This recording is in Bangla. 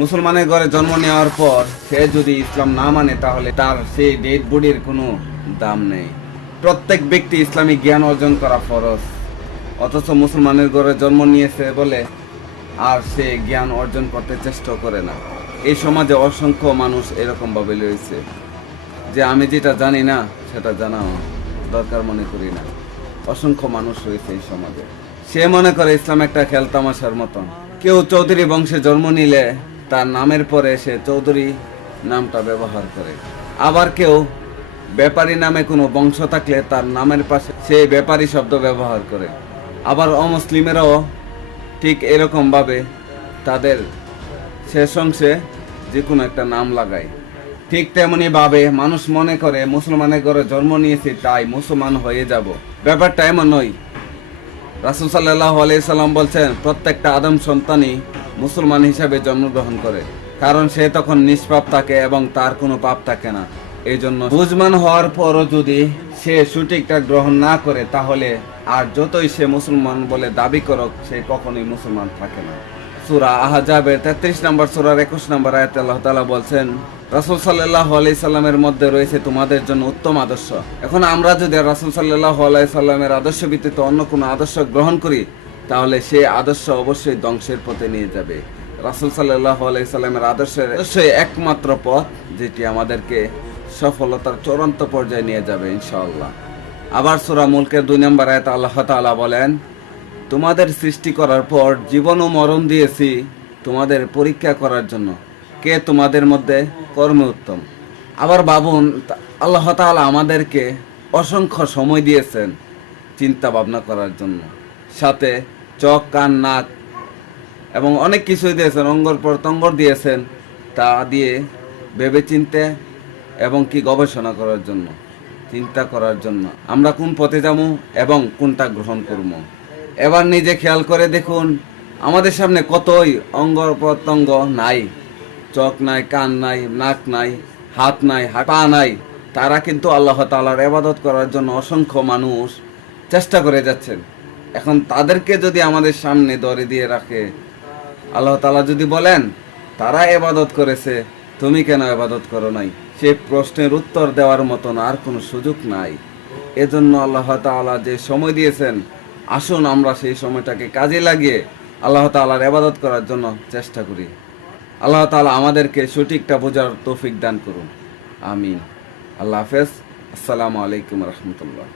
মুসলমানের ঘরে জন্ম নেওয়ার পর সে যদি ইসলাম না মানে তাহলে তার সেই ডেড বডির কোনো দাম নেই। প্রত্যেক ব্যক্তি ইসলামিক জ্ঞান অর্জন করা ফরজ, অথচ মুসলমানের ঘরে জন্ম নিয়েছে বলে আর সে জ্ঞান অর্জন করতে চেষ্টা করে না। এই সমাজে অসংখ্য মানুষ এরকম ভাবে রয়েছে যে আমি যেটা জানি না সেটা জানা দরকার মনে করি না। অসংখ্য মানুষ রয়েছে এই সমাজে। সে মনে করে ইসলাম একটা খেলতামাশার মতন। কেউ চৌধুরী বংশে জন্ম নিলে তার নামের পরে সে চৌধুরী নামটা ব্যবহার করে। আবার কেউ ব্যাপারী নামে কোনো বংশ থাকলে তার নামের পাশে সে ব্যাপারী শব্দ ব্যবহার করে। আবার অমুসলিমেরাও ঠিক এরকম ভাবে তাদের শেষ অংশে যে কোনো একটা নাম লাগায়। ঠিক তেমনি ভাবে মানুষ মনে করে মুসলমানের ঘরে জন্ম নিয়েছি তাই মুসলমান হয়ে যাব। ব্যাপারটা এমন নয়। রাসূল সাল্লাল্লাহু আলাইহি সাল্লাম বলছেন প্রত্যেকটা আদম সন্তানই মুসলমান হিসাবে জন্মগ্রহণ করে, কারণ সে তখন নিষ্পাপ থাকে এবং তার কোনো পাপ থাকে না। এই জন্য বুঝমান হওয়ার পরও যদি সে সঠিকটা গ্রহণ না করে তাহলে আর যতই সে মুসলমান বলে দাবি করুক সে কখনোই মুসলমান থাকে না। সূরা আহজাবের 33 নম্বর সূরার 21 নম্বর আয়াতে আল্লাহ তাআলা বলছেন রাসূল সাল্লাল্লাহু আলাইহি সাল্লামের মধ্যে রয়েছে তোমাদের জন্য উত্তম আদর্শ। এখন আমরা যদি রাসূল সাল্লাল্লাহু আলাইহি সাল্লামের আদর্শ ব্যতীত অন্য কোনো আদর্শ গ্রহণ করি তাহলে সেই আদর্শ অবশ্যই ধ্বংসের পথে নিয়ে যাবে। রাসূল সাল্লাল্লাহু আলাইহি সাল্লামের আদর্শই একমাত্র পথ যেটি আমাদেরকে সফলতার চূড়ান্ত পর্যায়ে নিয়ে যাবে ইনশাআল্লাহ। আবার সূরা মুলকের 2 নম্বর আয়াতে আল্লাহ তাআলা বলেন তোমাদের সৃষ্টি করার পর জীবন ও মরণ দিয়েছি তোমাদের পরীক্ষা করার জন্য কে তোমাদের মধ্যে কর্মে উত্তম। আবার ভাবুন আল্লাহ তাআলা আমাদেরকে অসংখ্য সময় দিয়েছেন চিন্তা ভাবনা করার জন্য, সাথে চোখ কান নাক এবং অনেক কিছুই দিয়েছেন, অঙ্গর প্রত্যঙ্গ দিয়েছেন, তা দিয়ে ভেবে চিনতে এবং কি গবেষণা করার জন্য, চিন্তা করার জন্য আমরা কোন পথে যাবো এবং কোনটা গ্রহণ করবো। এবার নিজে খেয়াল করে দেখুন আমাদের সামনে কতই অঙ্গ প্রত্যঙ্গ নাই, চোখ নাই, কান নাই, নাক নাই, হাত নাই, পা নাই, তারা কিন্তু আল্লাহ তাআলার ইবাদত করার জন্য অসংখ্য মানুষ চেষ্টা করে যাচ্ছেন। এখন তাদেরকে যদি আমাদের সামনে ধরে দিয়ে রাখে, আল্লাহ তাআলা যদি বলেন তারা ইবাদত করেছে তুমি কেন ইবাদত করো নাই, সে প্রশ্নের উত্তর দেওয়ার মতন আর কোনো সুযোগ নাই। এজন্য আল্লাহ তাআলা যে সময় দিয়েছেন আসুন আমরা সেই সময়টাকে কাজে লাগিয়ে আল্লাহ তাআলার ইবাদত করার জন্য চেষ্টা করি। আল্লাহ তাআলা আমাদেরকে সঠিকটা বোঝার তৌফিক দান করুন। আমিন। আল্লাহ হাফেজ। আসসালামু আলাইকুম রাহমাতুল্লাহ।